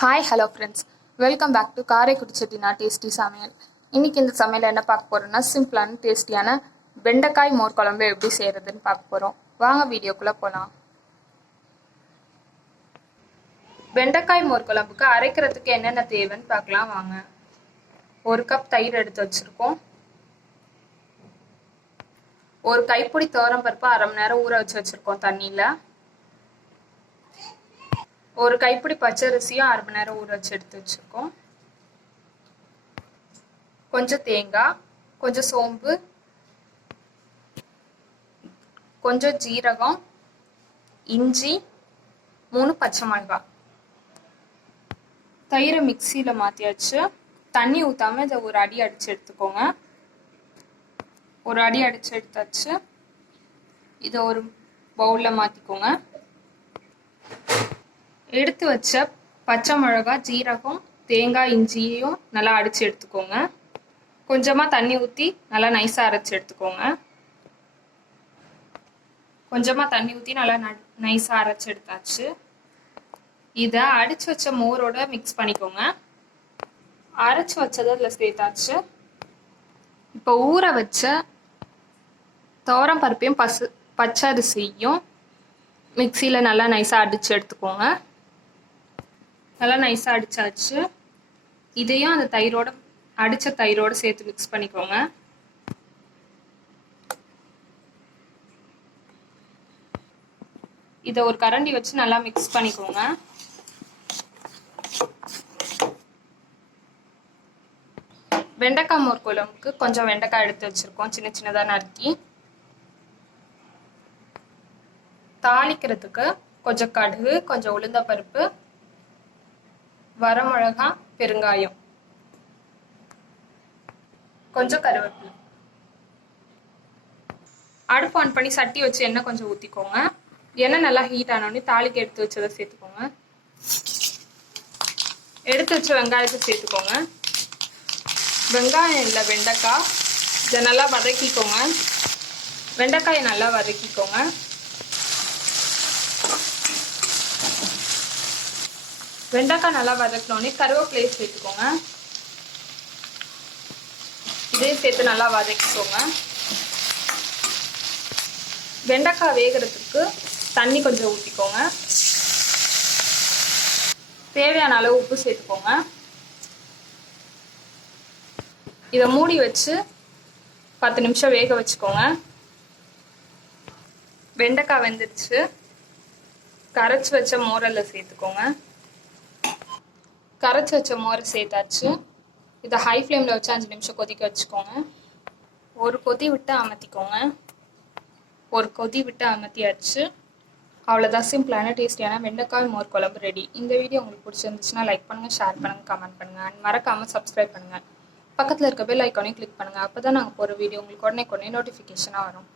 Hi hello friends, welcome back to Karaikudi Chettinad tasty சமையல். இன்றைக்கி இந்த சமையல் என்ன பார்க்க போகிறோன்னா, சிம்பிளான டேஸ்டியான வெண்டைக்காய் மோர் குழம்பு எப்படி செய்கிறதுன்னு பார்க்க போகிறோம். வாங்க வீடியோக்குள்ளே போகலாம். வெண்டைக்காய் மோர் குழம்புக்கு அரைக்கிறதுக்கு என்னென்ன தேவைன்னு பார்க்கலாம் வாங்க. 1 கப் தயிர் எடுத்து வச்சுருக்கோம். 1 கைப்பிடி துவரம்பருப்பு 1/2 மணி நேரம் ஊற வச்சுருக்கோம் தண்ணியில். 1 கைப்பிடி பச்சரிசியும் 1/2 மணி நேரம் ஊற வச்சு எடுத்து வச்சுருக்கோம். கொஞ்சம் தேங்காய், கொஞ்சம் சோம்பு, கொஞ்சம் ஜீரகம், இஞ்சி, 3 பச்சை மிளகாய். தயிரை மிக்சியில் மாற்றியாச்சு. தண்ணி ஊற்றாமல் இதை ஒரு அடி அடித்து எடுத்துக்கோங்க. ஒரு அடி அடித்து எடுத்தாச்சு. இதை ஒரு பவுலில் மாற்றிக்கோங்க. எடுத்து வச்ச பச்சை மிளகாய், ஜீரகம், தேங்காய், இஞ்சியையும் நல்லா அடித்து எடுத்துக்கோங்க. கொஞ்சமாக தண்ணி ஊற்றி நல்லா நைஸாக அரைச்சி எடுத்துக்கோங்க. கொஞ்சமாக தண்ணி ஊற்றி நல்லா நைஸாக அரைச்சி எடுத்தாச்சு. இதை அடித்து வச்ச மோரோட மிக்ஸ் பண்ணிக்கோங்க. அரைச்சி வச்சதை அதில் சேர்த்தாச்சு. இப்போ ஊற வச்ச துவரம் பருப்பையும் பச்சரிசியும் மிக்சியில் நல்லா நைஸாக அடித்து எடுத்துக்கோங்க. நல்லா நைஸாக அடித்தாச்சு. இதையும் அந்த அடித்த தயிரோடு சேர்த்து மிக்ஸ் பண்ணிக்கோங்க. இதை ஒரு கரண்டி வச்சு நல்லா மிக்ஸ் பண்ணிக்கோங்க. வெண்டைக்காய் மோர் குழம்புக்கு கொஞ்சம் வெண்டைக்காய் எடுத்து வச்சுருக்கோம், சின்ன சின்னதாக நறுக்கி. தாளிக்கிறதுக்கு கொஞ்சம் கடுகு, கொஞ்சம் உளுந்தம்பருப்பு, வரமிளகாய், பெருங்காயம், கொஞ்சம் கருவேப்பிலை. அடுப்பு ஆன் பண்ணி சட்டி வச்சு எண்ணெய் கொஞ்சம் ஊற்றிக்கோங்க. எண்ணெய் நல்லா ஹீட் ஆனோடனே தாளிக்கு எடுத்து வச்சதை சேர்த்துக்கோங்க. எடுத்து வச்ச வெங்காயத்தை சேர்த்துக்கோங்க. வெங்காயம் இல்லை, வெண்டைக்காய். இதை நல்லா வதக்கிக்கோங்க. வெண்டைக்காயை நல்லா வதக்கிக்கோங்க. வெண்டைக்காய் நல்லா வதக்கினோடனே கருவேப்பிலையை சேர்த்துக்கோங்க. இதையும் சேர்த்து நல்லா வதக்கிக்கோங்க. வெண்டைக்காய் வேகிறதுக்கு தண்ணி கொஞ்சம் ஊற்றிக்கோங்க. தேவையான அளவு உப்பு சேர்த்துக்கோங்க. இதை மூடி வச்சு 10 நிமிஷம் வேக வச்சுக்கோங்க. வெண்டைக்காய் வெந்துடுச்சு. கரைச்சி வச்ச மோரில் சேர்த்துக்கோங்க. கரைச்சி வச்ச மோரை சேர்த்தாச்சு. இதை ஹை ஃப்ளேமில் வச்சு 5 நிமிஷம் கொதிக்க வச்சுக்கோங்க. ஒரு கொதி விட்டு அமர்த்திக்கோங்க. ஒரு கொதி விட்டு அமர்த்தியாச்சு. அவ்வளோதான், சிம்பிளான டேஸ்டியான வெண்டைக்காய் மோர் குழம்பு ரெடி. இந்த வீடியோ உங்களுக்கு பிடிச்சிருந்துச்சுன்னா லைக் பண்ணுங்கள், ஷேர் பண்ணுங்கள், கமெண்ட் பண்ணுங்கள். அண்ட் மறக்காமல் சப்ஸ்கிரைப் பண்ணுங்கள். பக்கத்தில் இருக்க பெல் ஐக்கானையும் கிளிக் பண்ணுங்கள். அப்போ தான் நாங்கள் போகிற வீடியோ உங்களுக்கு உடனே நோட்டிஃபிகேஷனாக வரும்.